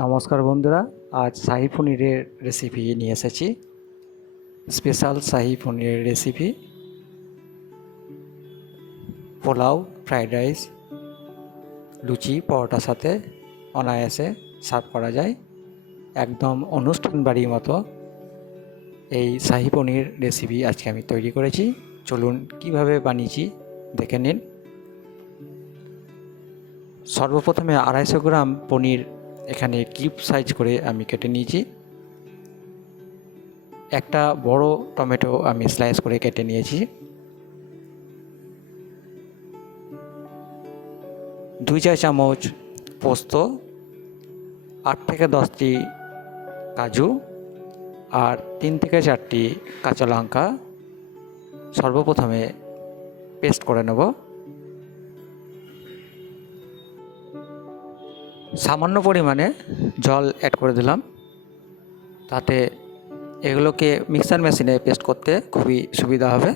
নমস্কার বন্ধুরা, আজ শাহী পনিরের রেসিপি নিয়ে এসেছি। স্পেশাল শাহী পনিরের রেসিপি। পোলাও, ফ্রাইড রাইস, লুচি, পরোটার সাথে অনায়াসে সার্ভ করা যায়। একদম অনুষ্ঠান বাড়ির মতো এই শাহী পনির রেসিপি আজকে আমি তৈরি করেছি। চলুন কিভাবে বানিয়েছি দেখে নিন। সর্বপ্রথমে 250 গ্রাম পনির এখানে কিউব সাইজ করে আমি কেটে নিয়েছি। একটা বড় টমেটো আমি স্লাইস করে কেটে নিয়েছি। 2 চা চামচ পোস্ত, 8 থেকে 10টি কাজু আর 3 থেকে 4টি কাঁচা লঙ্কা সর্বপ্রথমে পেস্ট করে নেব। সামান্য পরিমাণে জল অ্যাড করে দিলাম, তাতে এগুলোকে মিক্সার মেশিনে পেস্ট করতে খুবই সুবিধা হবে।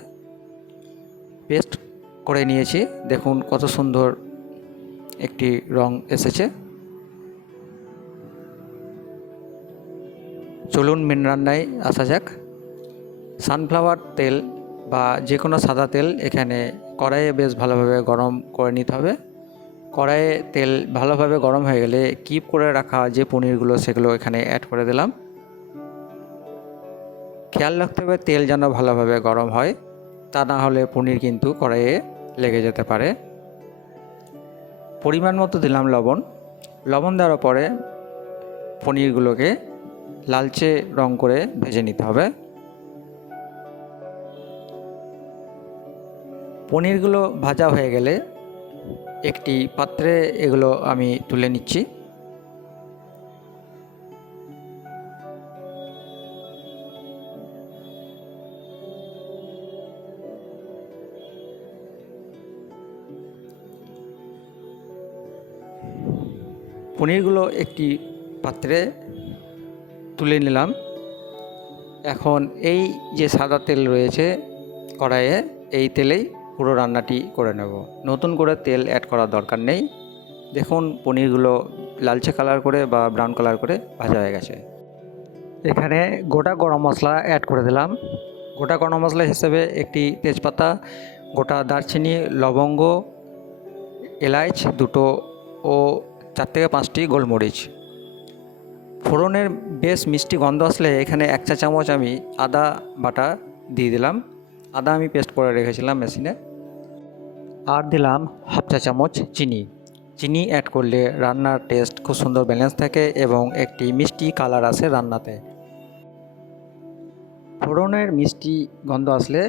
পেস্ট করে নিয়েছি, দেখুন কত সুন্দর একটি রং এসেছে। চলুন মেন রান্নায় আসা যাক। সানফ্লাওয়ার তেল বা যে কোনো সাদা তেল এখানে কড়াইয়ে বেশ ভালোভাবে গরম করে নিতে হবে। কড়াইয়ে তেল ভালোভাবে গরম হয়ে গেলে কিপ করে রাখা যে পনিরগুলো সেগুলো এখানে অ্যাড করে দিলাম। খেয়াল রাখতে হবে তেল যেন ভালোভাবে গরম হয়, তা না হলে পনির কিন্তু কড়াইয়ে লেগে যেতে পারে। পরিমাণ মতো দিলাম লবণ। লবণ দেওয়ার পরে পনিরগুলোকে লালচে রং করে ভেজে নিতে হবে। পনিরগুলো ভাজা হয়ে গেলে একটি পাত্রে এগুলো আমি তুলে নিচ্ছি। পনিরগুলো একটি পাত্রে তুলে নিলাম। এখন এই যে সাদা তেল রয়েছে কড়াইয়ে, এই তেলেই পুরো রান্নাটি করে নেব। নতুন করে তেল অ্যাড করার দরকার নেই। দেখুন পনিরগুলো লালচে কালার করে বা ব্রাউন কালার করে ভাজা হয়ে গেছে। এখানে গোটা গরম মশলা অ্যাড করে দিলাম। গোটা গরম মশলা হিসেবে একটি তেজপাতা, গোটা দারচিনি, লবঙ্গ, এলাচ দুটো ও 4 থেকে 5টি গোলমরিচ। ফোড়নের বেশ মিষ্টি গন্ধ আসলে এখানে 1 চা চামচ আমি আদা বাটা দিয়ে দিলাম। আদা আমি পেস্ট করে রেখেছিলাম মেশিনে। আর দিলাম হাফ চা চামচ চিনি। চিনি অ্যাড করলে রান্নার টেস্ট খুব সুন্দর ব্যালেন্স থাকে এবং একটি মিষ্টি কালার আসে রান্নাতে। ফোড়নের মিষ্টি গন্ধ আসলে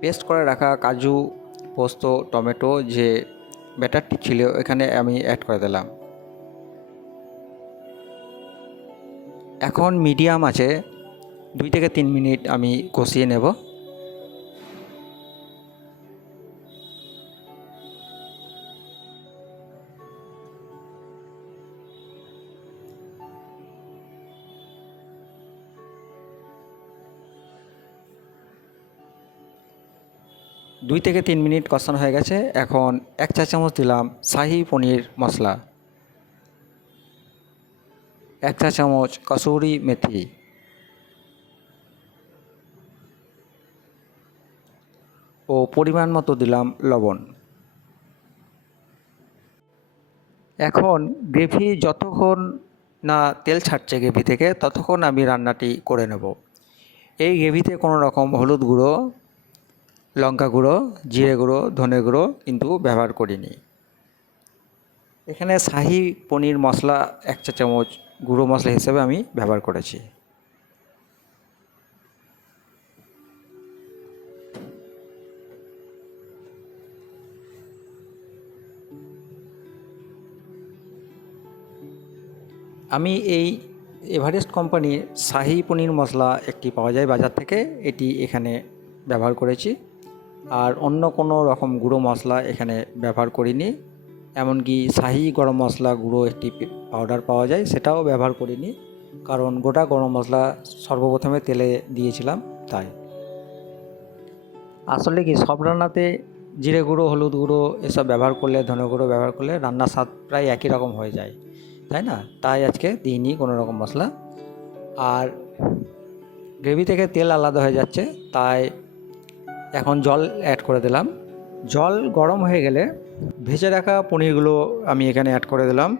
পেস্ট করে রাখা কাজু, পোস্ত, টমেটো যে ব্যাটারটি ছিল এখানে আমি অ্যাড করে দিলাম। এখন মিডিয়াম আছে 2 থেকে 3 মিনিট আমি কষিয়ে নেব। দুই থেকে 3 মিনিট কষানো হয়ে গেছে। এখন 1 চা চামচ দিলাম শাহী পনির মশলা, 1 চা চামচ কসুরি মেথি ও পরিমাণ মতো দিলাম লবণ। এখন গ্রেভি যতক্ষণ না তেল ছাড়ছে গ্রেভি থেকে ততক্ষণ আমি রান্নাটি করে নেব। এই গ্রেভিতে কোনো রকম হলুদ গুঁড়ো, লঙ্কা গুঁড়ো, জিরে গুঁড়ো, ধনে গুঁড়ো কিন্তু ব্যবহার করিনি। এখানে শাহী পনির মশলা 1 চা চামচ গুঁড়ো মশলা হিসেবে আমি ব্যবহার করেছি। আমি এই এভারেস্ট কোম্পানির শাহী পনির মশলা একটি পাওয়া যায় বাজার থেকে, এটি এখানে ব্যবহার করেছি। আর অন্য কোনো রকম গুঁড়ো মশলা এখানে ব্যবহার করিনি। এমনকি শাহী গরম মশলা গুঁড়ো একটি পাউডার পাওয়া যায়, সেটাও ব্যবহার করিনি, কারণ গোটা গরম মশলা সর্বপ্রথমে তেলে দিয়েছিলাম তাই। আসলে কি সব রান্নাতে জিরে গুঁড়ো, হলুদ গুঁড়ো এসব ব্যবহার করলে, ধনে গুঁড়ো ব্যবহার করলে রান্নার স্বাদ প্রায় একই রকম হয়ে যায়। তাই না, তাই আজকে দিইনি কোনো রকম মশলা। আর গ্রেভি থেকে তেল আলাদা হয়ে যাচ্ছে, তাই এখন জল অ্যাড করে দিলাম। জল গরম হয়ে গেলে ভেজে রাখা পনিরগুলো আমি এখানে অ্যাড করে দিলাম।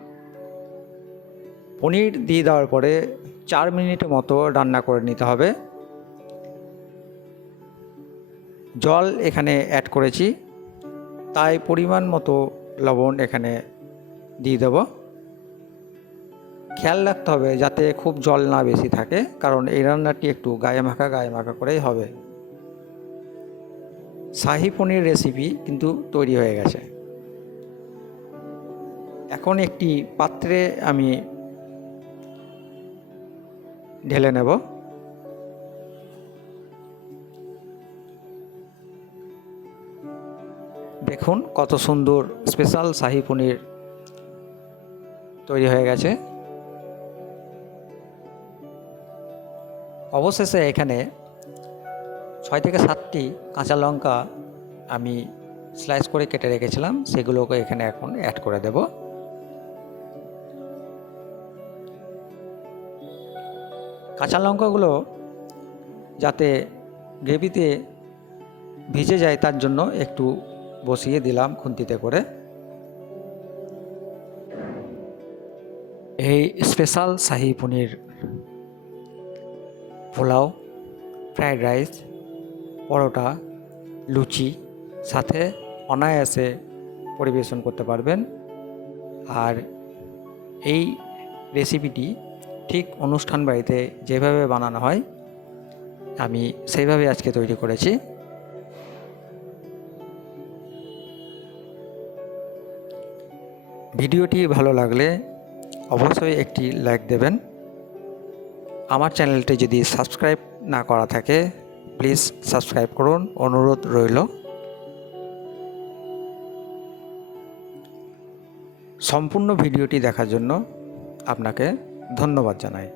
পনির দিয়ে দেওয়ার পরে 4 মিনিটের মতো রান্না করে নিতে হবে। জল এখানে অ্যাড করেছি, তাই পরিমাণ মতো লবণ এখানে দিয়ে দেব। খেয়াল রাখতে হবে যাতে খুব জল না বেশি থাকে, কারণ এই রান্নাটি একটু গায়ে মাখা করেই হবে। শাহি পনির রেসিপি কিন্তু তৈরি হয়ে গেছে। এখন একটি পাত্রে আমি ঢেলে নেব। দেখুন কত সুন্দর স্পেশাল শাহি পনির তৈরি হয়ে গেছে। অবশেষে এখানে 6 থেকে 7টি কাঁচা লঙ্কা আমি স্লাইস করে কেটে রেখেছিলাম, সেগুলোকে এখানে এখন অ্যাড করে দেব। কাঁচা লঙ্কাগুলো যাতে গ্রেভিতে ভিজে যায় তার জন্য একটু বসিয়ে দিলাম খুন্তিতে করে। এই স্পেশাল শাহি পনির পোলাও, ফ্রায়েড রাইস, পরোটা, লুচি সাথে অনায়াসে পরিবেশন করতে পারবেন। আর এই রেসিপিটি ঠিক অনুষ্ঠান বাড়িতে যেভাবে বানানো হয় আমি সেইভাবে আজকে তৈরি করেছি। ভিডিওটি ভালো লাগলে অবশ্যই একটি লাইক দেবেন। আমার চ্যানেলটি যদি সাবস্ক্রাইব না করা থাকে প্লিজ সাবস্ক্রাইব করুন, অনুরোধ রইল। সম্পূর্ণ ভিডিওটি দেখার জন্য আপনাকে ধন্যবাদ জানাই।